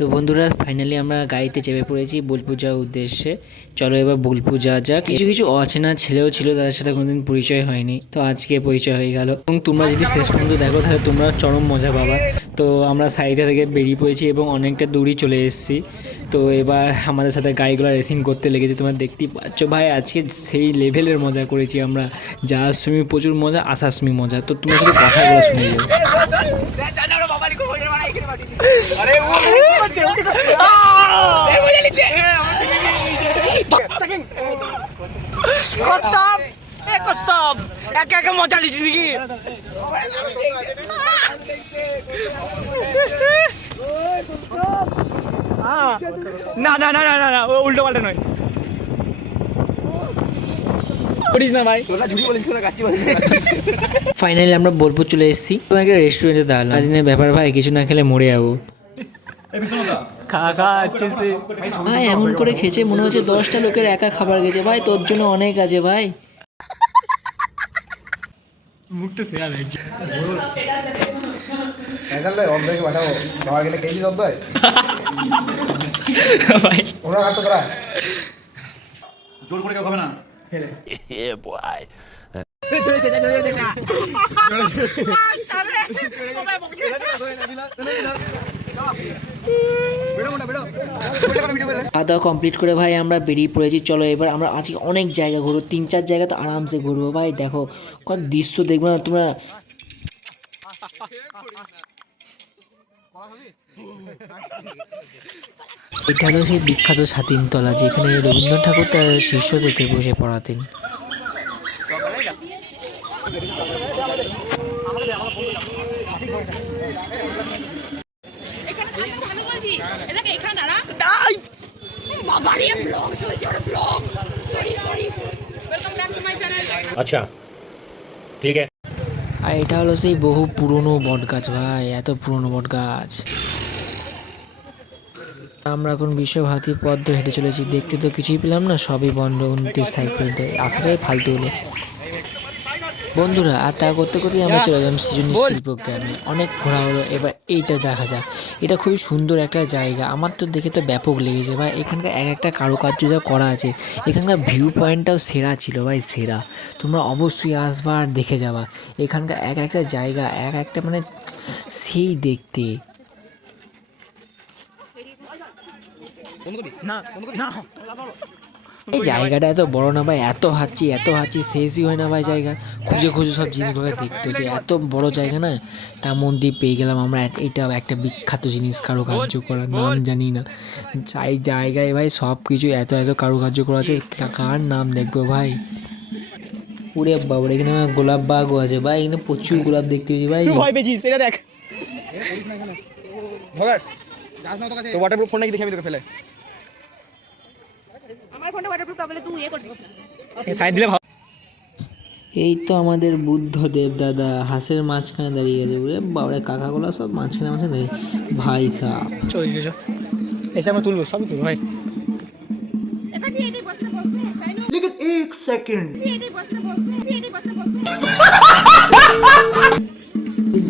তো বন্ধুরা ফাইনালি আমরা গাড়িতে চেপে পড়েছি বোলপুর যাওয়ার উদ্দেশ্যে। চলো এবার বোলপুর যাওয়া যাক। কিছু কিছু অচেনা ছেলেও ছিল, তাদের সাথে কোনোদিন পরিচয় হয়নি, তো আজকে পরিচয় হয়ে গেল। এবং তোমরা যদি শেষ পর্যন্ত দেখো তাহলে তোমরা চরম মজা পাবা। তো আমরা সাইডে থেকে বেরিয়ে পড়েছি এবং অনেকটা দূরই চলে এসেছি। তো এবার আমাদের সাথে গাড়িগুলো রেসিং করতে লেগেছে, তোমরা দেখতেই পাচ্ছ ভাই। আজকে সেই লেভেলের মজা করেছি আমরা, যাওয়ার সময় প্রচুর মজা, আসার সময় মজা। তো তোমরা শুধু কথাগুলো শুনে যাও। মজা লিখছি কি না না না না না না উল্টো পাল্টা নয় ফাইনালি আমরা বোলপুর চলে এসেছি। একটা রেস্টুরেন্টে দাঁড়ালাম। দিনের ব্যাপার ভাই, কিছু না খেলে মরে যাবো। ভাই এমন করে খেয়েছে মনে হচ্ছে 10টা লোকের একা খাবার গেছে। ভাই তোর জন্য অনেক আছে ভাই। মুখটা সেরা লাগছে। জোর করে কেউ খাবে না। খাওয়া দাওয়া কমপ্লিট করে ভাই আমরা বেরিয়ে পড়েছি। চলো এবার আমরা আজকে অনেক জায়গা ঘুরবো, 3-4 জায়গা তো আরামসে ঘুরবো ভাই। দেখো কত দৃশ্য দেখবে না তোমরা। এটা হলো সেই বিখ্যাত ছাতিনতলা, যেখানে রবীন্দ্রনাথ ঠাকুর তার শিষ্যদেরকে বসে পড়াতেন। আচ্ছা ঠিক আছে। আর এটা হলো সেই বহু পুরনো বট গাছ ভাই, এত পুরনো বট গাছ। আমরা এখন বিশ্বভারতী পথ ধরে হেঁটে চলেছি। দেখতে তো কিছুই পেলাম না, সবই বন্ধ 29 তারিখ পর্যন্ত। আসাটাই ফালতু হলো বন্ধুরা। আর তা করতে করতেই আমরা চলে গেলাম সৃজনী শিল্পগ্রামে। অনেক ঘোরা হলো, এবার এইটা দেখা যাক। এটা খুবই সুন্দর একটা জায়গা, আমার তো দেখে তো ব্যাপক লেগেছে ভাই। এখানকার এক একটা কারুকার্য যা করা আছে, এখানকার ভিউ পয়েন্টটাও সেরা ছিল ভাই, সেরা। তোমরা অবশ্যই আসবা আর দেখে যাবা। এখানকার এক একটা জায়গা, এক একটা মানে সেই দেখতে। এই জায়গাটা এত বড় না ভাই, এত হাঁটছি শেষই হয় না ভাই। জায়গা খুঁজে খুঁজে সব জিনিসগুলো দেখতে হচ্ছে, এত বড় জায়গা না। তার মধ্যে পেয়ে গেলাম আমরা এটা একটা বিখ্যাত জিনিস, কারুকার্য করার নাম জানি না। এই জায়গায় ভাই সব কিছু এত এত কারুকার্য করা আছে, কার নাম দেখবো ভাই। ওরে বাবা, এখানে গোলাপ বাগও আছে ভাই, এখানে প্রচুর গোলাপ দেখতে পেয়েছি ভাই। ভয় পেয়েছিস, এটা দেখ। তো ওয়াটারপ্রুফ ফোন নাকি দেখে আমি তোকে ফেলে আমার ফোনটা ওয়াটারপ্রুফ তাহলে তুই ইয়ে করে দিস না সাইড দিলে। এই তো আমাদের বুদ্ধদেব দাদা হাঁসের মাঝখানে দাঁড়িয়ে গেছে। ওরে বাবা, কাকাগুলো সব মাঝখানে দাঁড়িয়ে। ভাই সাহ চলে গেছে, এসে আমরা তুলবো, সবই তুলবো ভাই। लेकिन एक सेकंड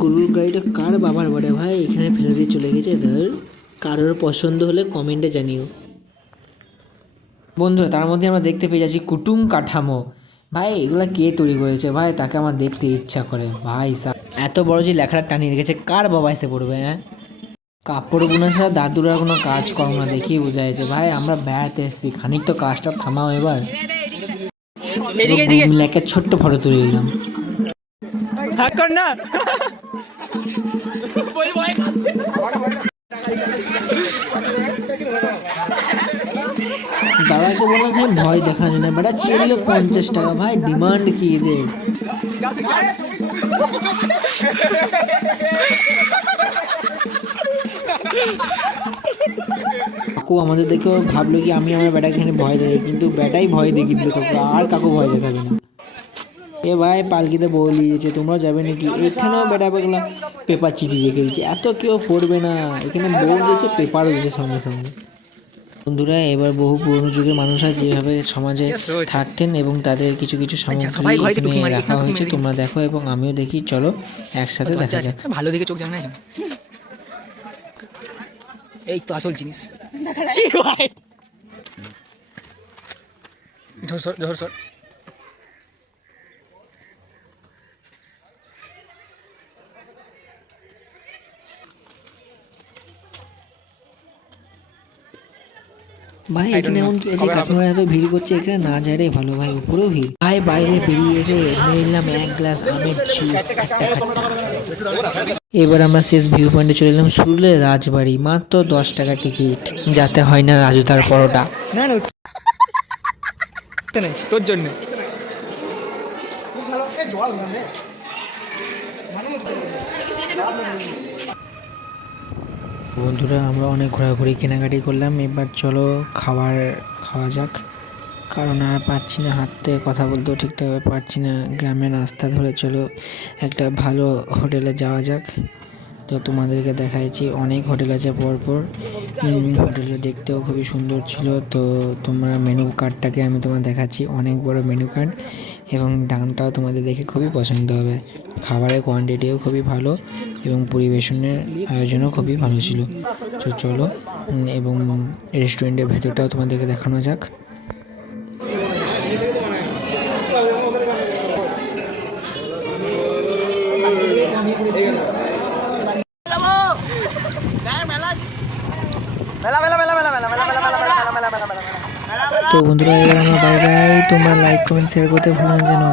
গরুর গাড়িটা কার বাবার বাড়ে ভাই, এখানে ফেলে দিয়ে চলে গেছে। ধর কারোর পছন্দ হলে কমেন্টে জানিও বন্ধুরা। তার মধ্যে আমরা দেখতে পেয়ে যাচ্ছি কুটুম কাঠামো। ভাই এগুলা কে তৈরি করেছে ভাই, তাকে আমার দেখতে ইচ্ছা করে ভাই সাহ। এত বড় যে লেখাটা টানিয়ে রেখেছে, কার বাবা এসে পড়বে? হ্যাঁ, কাপড় বোনা ছাড়া দাদুরা কোনো কাজ করো না, দেখেই বোঝা যাচ্ছে ভাই। আমরা বেড়াতে এসেছি, খানিক তো কাজটা থামাও এবার। একটা ছোট্ট ফটো তুলে নিলাম। দাদাকে বললাম ভাই ভয় দেখানি না, বেটা চেলো 50 টাকা ভাই, ডিমান্ড কি এদের। কাকু আমাদের দেখে ভাবলো কি আমি আমার বেটাকে এখানে ভয় দেখাই, কিন্তু বেটাই ভয় দেখিয়ে দিল কাকু, আর কাকু ভয় দেখাবে না। এ ভাই পালকিতে বলে দিয়েছে তোমরা যাবে নাকি? এখানেও বেটা বেগুলা পেপার চিঠি রেখে দিচ্ছে, এত কেউ পড়বে না। এখানে বউ দিয়েছে, পেপারও দিয়েছে সঙ্গে সঙ্গে। বন্ধুরা এবার বহু পুরনো যুগের মানুষরা যেভাবে সমাজে থাকতেন এবং তাদের কিছু কিছু সামগ্রী এখানে রাখা হয়েছে, তোমরা দেখো এবং আমিও দেখি। চলো একসাথে দেখা যাক। ভালো দিকে চোখ জানা এই তো আসল জিনিস ধর সর ভাই এখানে এমন কি আছে কাকিমারা এত ভিড় করছে, এখানে না যায় রে ভালো ভাই, উপরেও ভিড় ভাই। বাইরে বেরিয়ে এসে নিলাম এক গ্লাস আমের জুস খাট্টা খাট্টা। এবার আমরা শেষ ভিউ পয়েন্টে চলে এলাম, সুরুলের রাজবাড়ি, মাত্র 10 টাকা টিকিট, যাতে হয় না রাজুদার পরোটা। না না তোর জন্য বন্ধুরা আমরা অনেক ঘোরাঘুরি কেনাকাটি করলাম, এবার চলো খাওয়া যাক, কারণ আর পাচ্ছি না হাঁটতে, কথা বলতেও ঠিকঠাকভাবে পারছি না। গ্রামের রাস্তা ধরে চলো একটা ভালো হোটেলে যাওয়া যাক। তো তোমাদেরকে দেখাইছি অনেক হোটেল আছে পরপর, হোটেলটা দেখতেও খুবই সুন্দর ছিল। তো তোমরা মেনু কার্ডটাকে আমি তোমার দেখাচ্ছি, অনেক বড় মেনু কার্ড, এবং দামটাও তোমাদের দেখে খুবই পছন্দ হবে। খাবারের কোয়ান্টিটিও খুবই ভালো এবং পরিবেশনের আয়োজনও খুবই ভালো ছিল। তো চলো এবং রেস্টুরেন্টের ভেতরটাও তোমাদেরকে দেখানো যাক। তো বন্ধুরা এবার আমরা বাইরে যাই, তোমরা লাইক কমেন্ট শেয়ার করতে ভুলো না যেন।